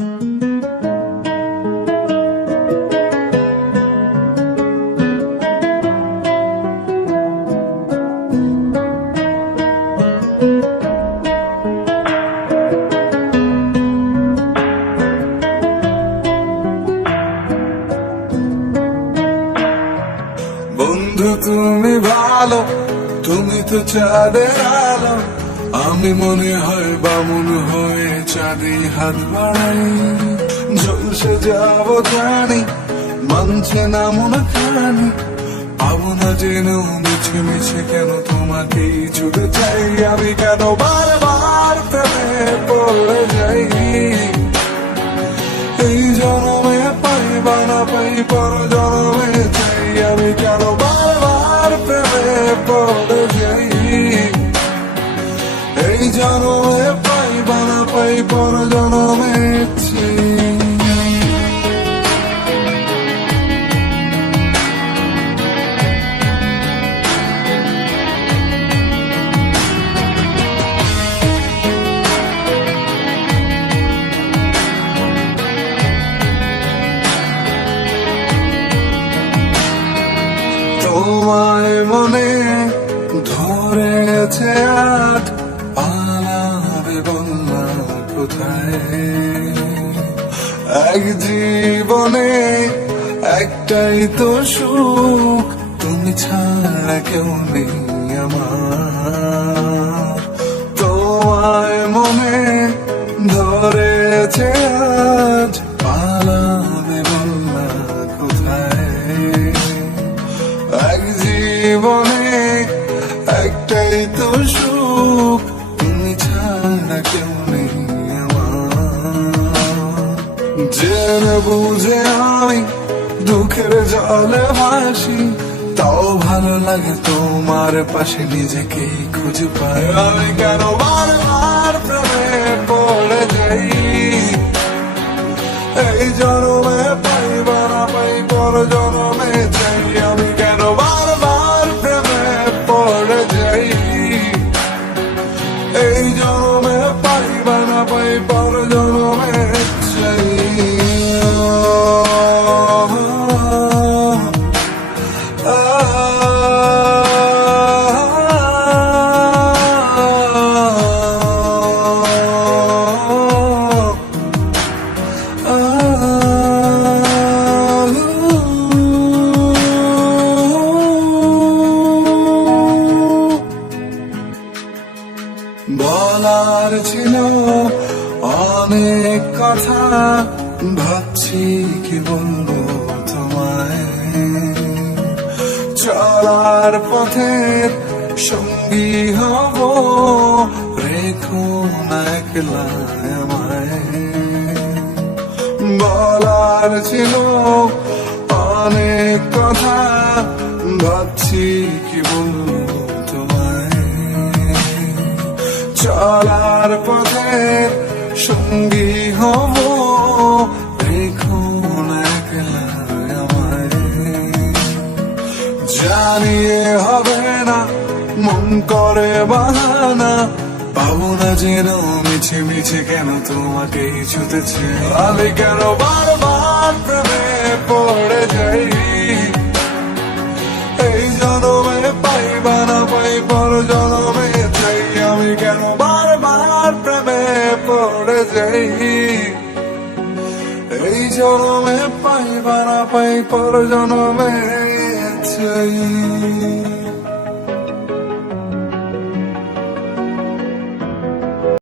বন্ধু তুমি ভালো, তুমি তো চাঁদের আলো, আমি মনে হয় বামুন হয়ে চাঁদে হাত বাড়াই। ঝলসে যাব জানি, মানছে না মন খানি, পাবো না জেনেও মিছে মিছে কেন তোমাকেই ছুটে চাই। আমি কেন বারবার প্রেমে পড়ে যাই, এই জনমে পাই বা না পাই পর জনমে চাই। আমি কেন বারবার প্রেমে পড়ে যাই, এই জনমে পাই বা না পাই পর জনমে চাই। তোমায় মনে ধরেছে আজ, পালাবে বললা কোথায়? এক জীবনে একটাই তো সুখ, তুমি ছাড়া কেউ নেই আমার। তোমায় মনে ধরেছে আজ, পালাবে বললা কোথায়? এক জীবনে একটাই তো সুখ, তুমি ছাড়া কেউ নেই আমার। জেনে বুঝে আমি দুঃখের জলে ভাসি, তাও ভালো লাগে তোমার পাশে নিজেকেই খুঁজে পাই। আমি কেন বারবার প্রেমে পড়ে যাই, এই জনমে পাই বা না পাই পর জনমে চাই। আমি কেন বারবার প্রেমে পড়ে যাই, এই জনমে পাই বা না পাই পর জনমে চাই। বলার ছিল অনেক কথা, ভাবছি কি বলবো তোমায়। চলার পথের সঙ্গী হব, রেখো না একলা আমায়। বলার ছিল অনেক কথা, ভাবছি কি বলবো তোমায়। চলার পথের সঙ্গী হব, রেখো না একলা আমায়। জানিয়ে হবে না, মন করে বাহানা, পাবো না যেন মিছে মিছে কেন তোমাকেই ছুটেছে। আমি কেন বারবার প্রেমে পড়ে যাই, এই জনমে পাই বা না পাই পর জনমে চাই। আমি কেন বারবার প্রেমে পড়ে যাই, এই জনমে পাই বা না পাই পর জনমে চাই।